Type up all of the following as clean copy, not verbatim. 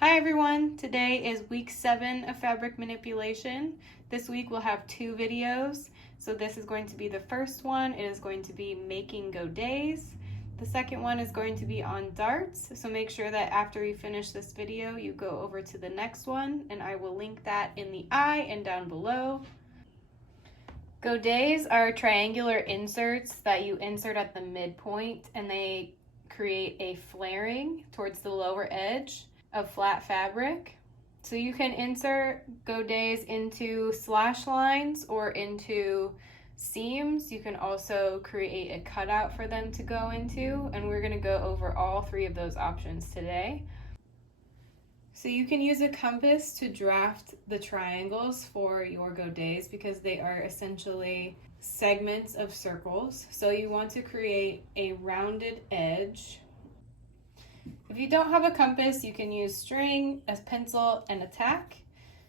Hi everyone, today is week 7 of fabric manipulation. This week we'll have 2 videos. So this is going to be the first one. It is going to be making godets. The second one is going to be on darts. So make sure that after you finish this video, you go over to the next one, and I will link that in the eye and down below. Godets are triangular inserts that you insert at the midpoint, and they create a flaring towards the lower edge of flat fabric. So you can insert godets into slash lines or into seams. You can also create a cutout for them to go into, and we're going to go over all 3 of those options today. So you can use a compass to draft the triangles for your godets because they are essentially segments of circles. So you want to create a rounded edge. If you don't have a compass, you can use string, a pencil, and a tack.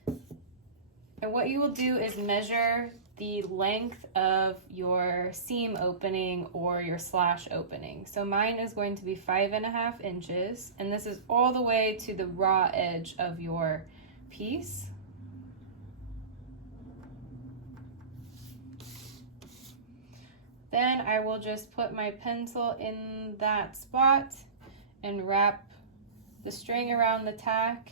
And what you will do is measure the length of your seam opening or your slash opening. So mine is going to be 5.5 inches, and this is all the way to the raw edge of your piece. Then I will just put my pencil in that spot and wrap the string around the tack,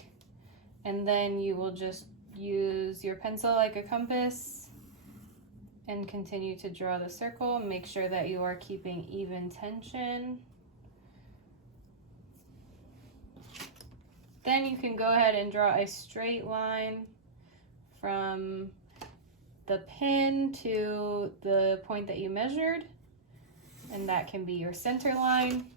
and then you will just use your pencil like a compass and continue to draw the circle. Make sure that you are keeping even tension. Then you can go ahead and draw a straight line from the pin to the point that you measured, and that can be your center line.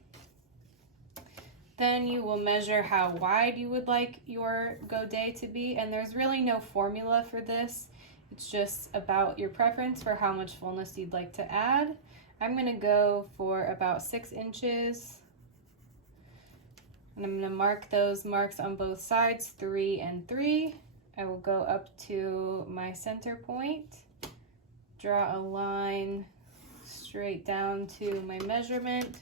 Then you will measure how wide you would like your godet to be, and there's really no formula for this. It's just about your preference for how much fullness you'd like to add. I'm going to go for about 6 inches, and I'm going to mark those marks on both sides, 3 and 3. I will go up to my center point, draw a line straight down to my measurement,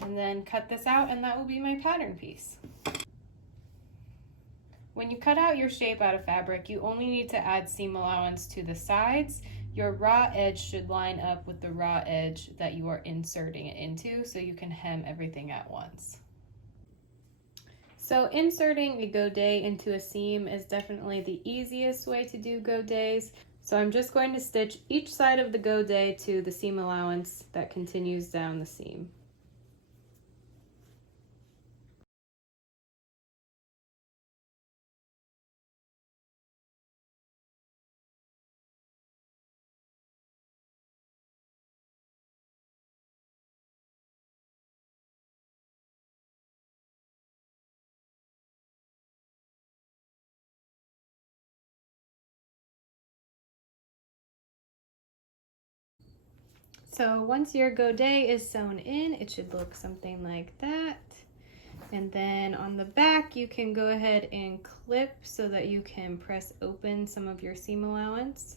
and then cut this out, and that will be my pattern piece. When you cut out your shape out of fabric, you only need to add seam allowance to the sides. Your raw edge should line up with the raw edge that you are inserting it into, so you can hem everything at once. So inserting a godet into a seam is definitely the easiest way to do godets. So I'm just going to stitch each side of the godet to the seam allowance that continues down the seam. So once your godet is sewn in, it should look something like that. And then on the back, you can go ahead and clip so that you can press open some of your seam allowance.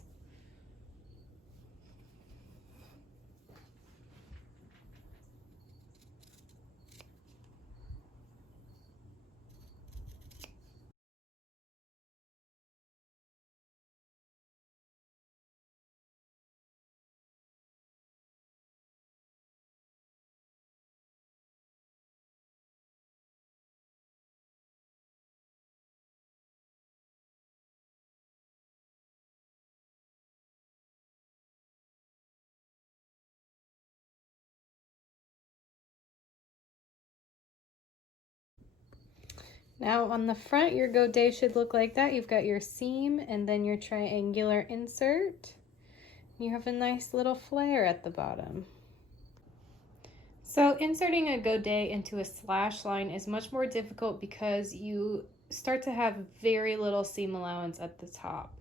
Now on the front, your godet should look like that. You've got your seam and then your triangular insert. You have a nice little flare at the bottom. So inserting a godet into a slash line is much more difficult because you start to have very little seam allowance at the top.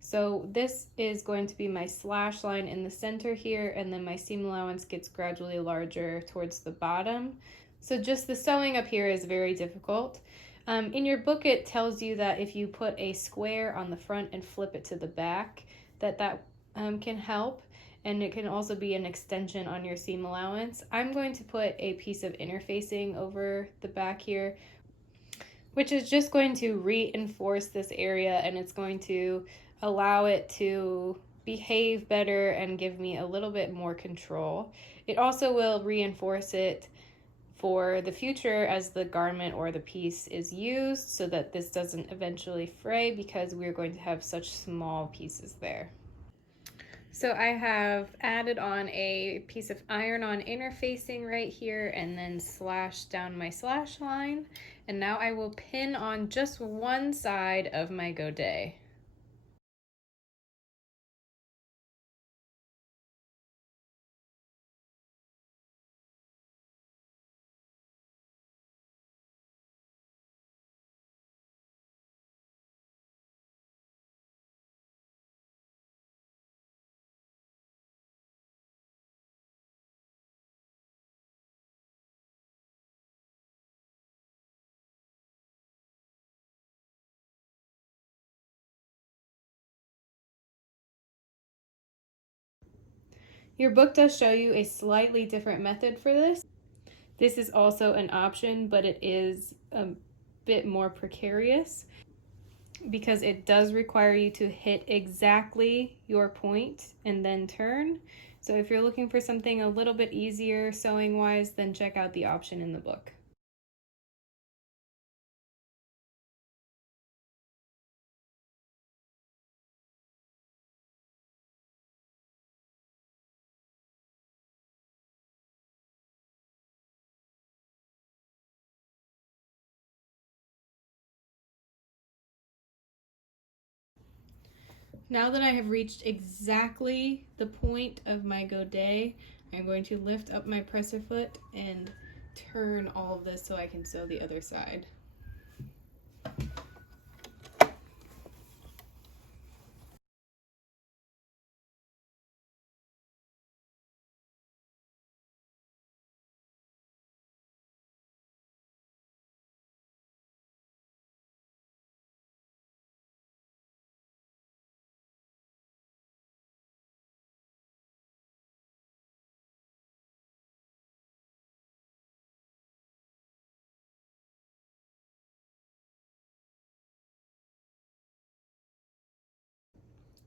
So this is going to be my slash line in the center here, and then my seam allowance gets gradually larger towards the bottom. So just the sewing up here is very difficult. In your book, it tells you that if you put a square on the front and flip it to the back, that can help. and it can also be an extension on your seam allowance. I'm going to put a piece of interfacing over the back here, which is just going to reinforce this area, and it's going to allow it to behave better and give me a little bit more control. It also will reinforce it for the future as the garment or the piece is used, so that this doesn't eventually fray, because we're going to have such small pieces there. So I have added on a piece of iron-on interfacing right here and then slashed down my slash line. And now I will pin on just one side of my godet. Your book does show you a slightly different method for this. This is also an option, but it is a bit more precarious because it does require you to hit exactly your point and then turn. So if you're looking for something a little bit easier sewing wise, then check out the option in the book. Now that I have reached exactly the point of my godet, I'm going to lift up my presser foot and turn all of this so I can sew the other side.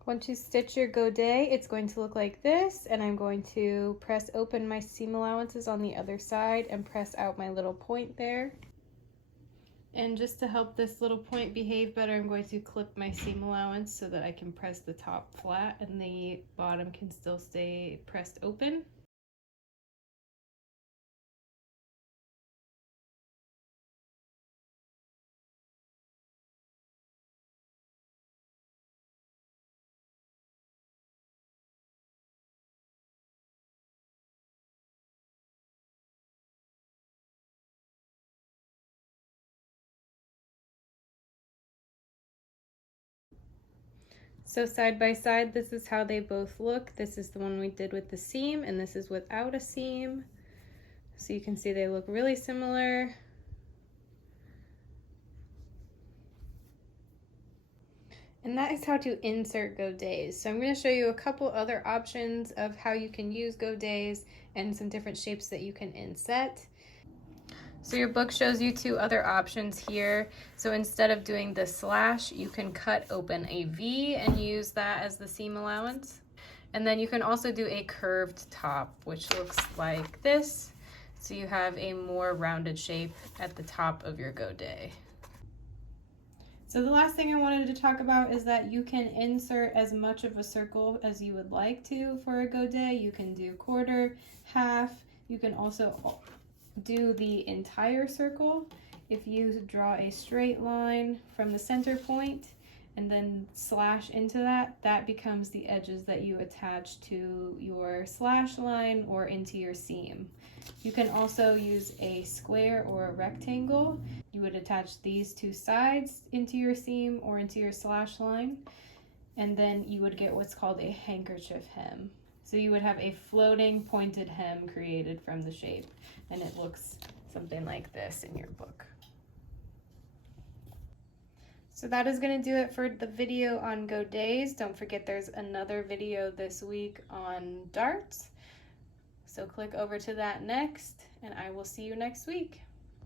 Once you stitch your godet, it's going to look like this, and I'm going to press open my seam allowances on the other side and press out my little point there. And just to help this little point behave better, I'm going to clip my seam allowance so that I can press the top flat and the bottom can still stay pressed open. So side by side, this is how they both look. This is the one we did with the seam, and this is without a seam. So you can see they look really similar. And that is how to insert godets. So I'm going to show you a couple other options of how you can use godets and some different shapes that you can inset. So your book shows you two other options here. So instead of doing the slash, you can cut open a V and use that as the seam allowance. And then you can also do a curved top, which looks like this. So you have a more rounded shape at the top of your godet. So the last thing I wanted to talk about is that you can insert as much of a circle as you would like to for a godet. You can do quarter, half. You can also do the entire circle. If you draw a straight line from the center point and then slash into that, that becomes the edges that you attach to your slash line or into your seam. You can also use a square or a rectangle. You would attach these two sides into your seam or into your slash line, and then you would get what's called a handkerchief hem. So you would have a floating pointed hem created from the shape, and it looks something like this in your book. So that is going to do it for the video on godets. Don't forget there's another video this week on darts. So click over to that next, and I will see you next week.